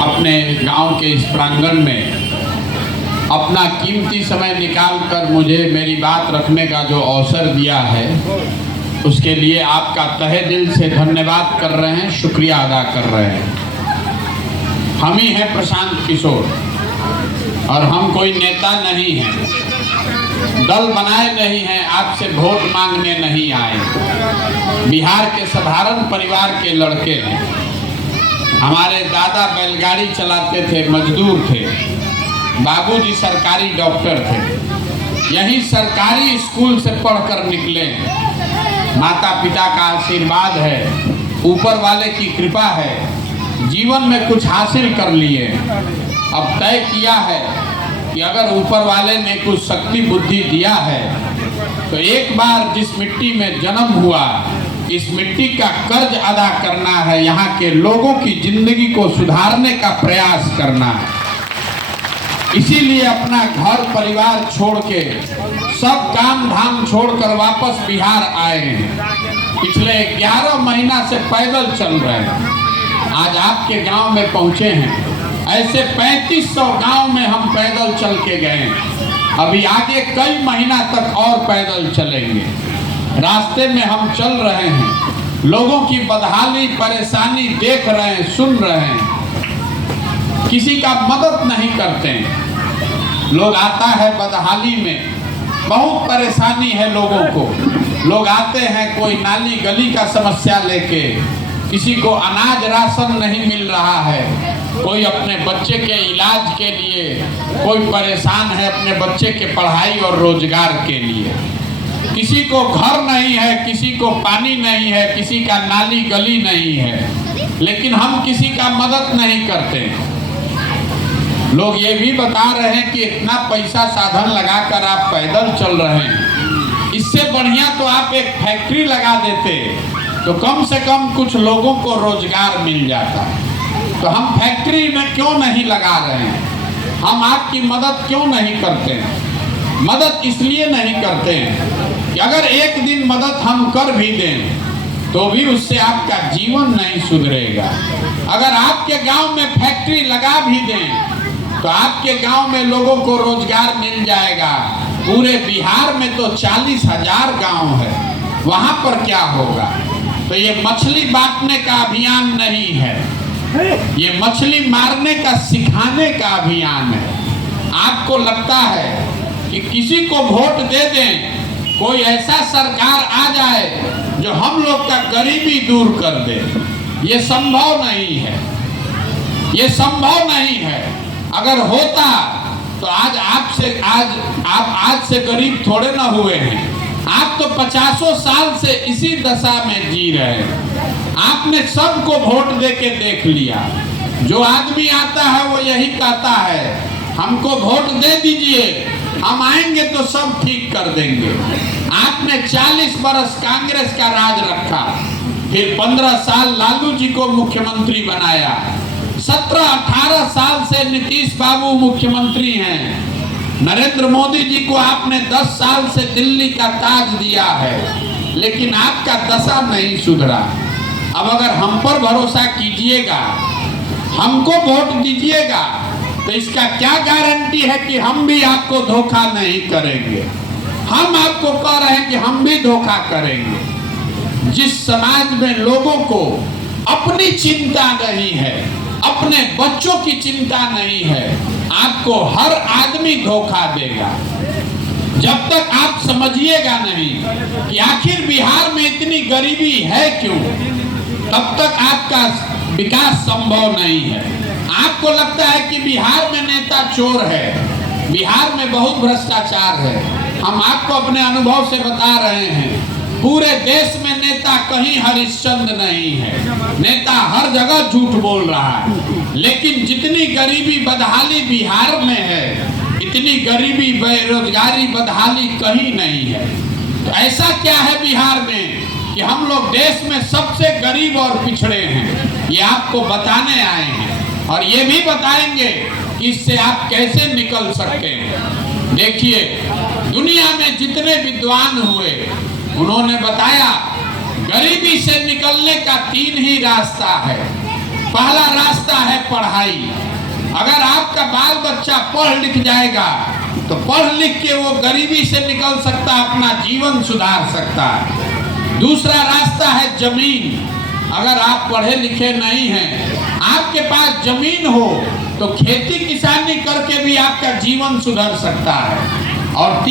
अपने गांव के इस प्रांगण में अपना कीमती समय निकालकर मुझे मेरी बात रखने का जो अवसर दिया है, उसके लिए आपका तहे दिल से धन्यवाद कर रहे हैं, शुक्रिया अदा कर रहे हैं। हम ही हैं प्रशांत किशोर और हम कोई नेता नहीं हैं, दल बनाए नहीं हैं, आपसे वोट मांगने नहीं आए। बिहार के साधारण परिवार के लड़के हैं। हमारे दादा बैलगाड़ी चलाते थे, मजदूर थे, बाबूजी सरकारी डॉक्टर थे, यही सरकारी स्कूल से पढ़कर निकले हैं। माता पिता का आशीर्वाद है, ऊपर वाले की कृपा है, जीवन में कुछ हासिल कर लिए। अब तय किया है कि अगर ऊपर वाले ने कुछ शक्ति बुद्धि दिया है तो एक बार जिस मिट्टी में जन्म हुआ, इस मिट्टी का कर्ज अदा करना है, यहाँ के लोगों की जिंदगी को सुधारने का प्रयास करना है। इसीलिए अपना घर परिवार छोड़ के, सब काम धाम छोड़कर वापस बिहार आए हैं। पिछले 11 महीना से पैदल चल रहे हैं, आज आपके गांव में पहुंचे हैं। ऐसे 3500 गांव में हम पैदल चल के गए, अभी आगे कई महीना तक और पैदल चलेंगे। रास्ते में हम चल रहे हैं, लोगों की बदहाली परेशानी देख रहे हैं, सुन रहे हैं, किसी का मदद नहीं करते हैं। लोग आता है बदहाली में, बहुत परेशानी है लोगों को। लोग आते हैं कोई नाली गली का समस्या लेके, किसी को अनाज राशन नहीं मिल रहा है, कोई अपने बच्चे के इलाज के लिए, कोई परेशान है अपने बच्चे के पढ़ाई और रोजगार के लिए। किसी को घर नहीं है, किसी को पानी नहीं है, किसी का नाली गली नहीं है, लेकिन हम किसी का मदद नहीं करते। लोग ये भी बता रहे हैं कि इतना पैसा साधन लगाकर आप पैदल चल रहे हैं, इससे बढ़िया तो आप एक फैक्ट्री लगा देते तो कम से कम कुछ लोगों को रोजगार मिल जाता। तो हम फैक्ट्री में क्यों नहीं लगा रहे हैं? हम आपकी मदद क्यों नहीं करते हैं? मदद इसलिए नहीं करते हैं कि अगर एक दिन मदद हम कर भी दें तो भी उससे आपका जीवन नहीं सुधरेगा। अगर आपके गांव में फैक्ट्री लगा भी दें तो आपके गांव में लोगों को रोजगार मिल जाएगा। पूरे बिहार में तो 40,000 गांव है, वहां पर क्या होगा? तो ये मछली बांटने का अभियान नहीं है, ये मछली मारने का सिखाने का अभियान है। आपको लगता है कि किसी को वोट दे दें, कोई ऐसा सरकार आ जाए जो हम लोग का गरीबी दूर कर दे, ये संभव नहीं है, ये संभव नहीं है। अगर होता तो आज आप आज से गरीब थोड़े ना हुए हैं। आप तो 50 साल से इसी दशा में जी रहे हैं। आपने सबको वोट दे के देख लिया। जो आदमी आता है वो यही कहता है हमको वोट दे दीजिए, हम आएंगे तो सब ठीक कर देंगे। आपने 40 बरस कांग्रेस का राज रखा, फिर 15 साल लालू जी को मुख्यमंत्री बनाया, 17-18 साल से नीतीश बाबू मुख्यमंत्री हैं, नरेंद्र मोदी जी को आपने 10 साल से दिल्ली का ताज दिया है, लेकिन आपका दशा नहीं सुधरा। अब अगर हम पर भरोसा कीजिएगा, हमको वोट दीजिएगा, तो इसका क्या गारंटी है कि हम भी आपको धोखा नहीं करेंगे? हम आपको कह रहे हैं कि हम भी धोखा करेंगे। जिस समाज में लोगों को अपनी चिंता नहीं है, अपने बच्चों की चिंता नहीं है, आपको हर आदमी धोखा देगा। जब तक आप समझिएगा नहीं कि आखिर बिहार में इतनी गरीबी है क्यों, तब तक आपका विकास संभव नहीं है। आपको लगता है कि बिहार में नेता चोर है, बिहार में बहुत भ्रष्टाचार है। हम आपको अपने अनुभव से बता रहे हैं, पूरे देश में नेता कहीं हरिश्चंद्र नहीं है, नेता हर जगह झूठ बोल रहा है। लेकिन जितनी गरीबी बदहाली बिहार में है, इतनी गरीबी बेरोजगारी बदहाली कहीं नहीं है। तो ऐसा क्या है बिहार में कि हम लोग देश में सबसे गरीब और पिछड़े हैं? ये आपको बताने आए हैं और ये भी बताएंगे कि इससे आप कैसे निकल सकते हैं। देखिए, दुनिया में जितने विद्वान हुए उन्होंने बताया गरीबी से निकलने का 3 ही रास्ता है। पहला रास्ता है पढ़ाई। अगर आपका बाल बच्चा पढ़ लिख जाएगा तो पढ़ लिख के वो गरीबी से निकल सकता है, अपना जीवन सुधार सकता है। दूसरा रास्ता है जमीन। अगर आप पढ़े लिखे नहीं हैं, आपके पास जमीन हो तो खेती किसानी करके भी आपका जीवन सुधर सकता है। और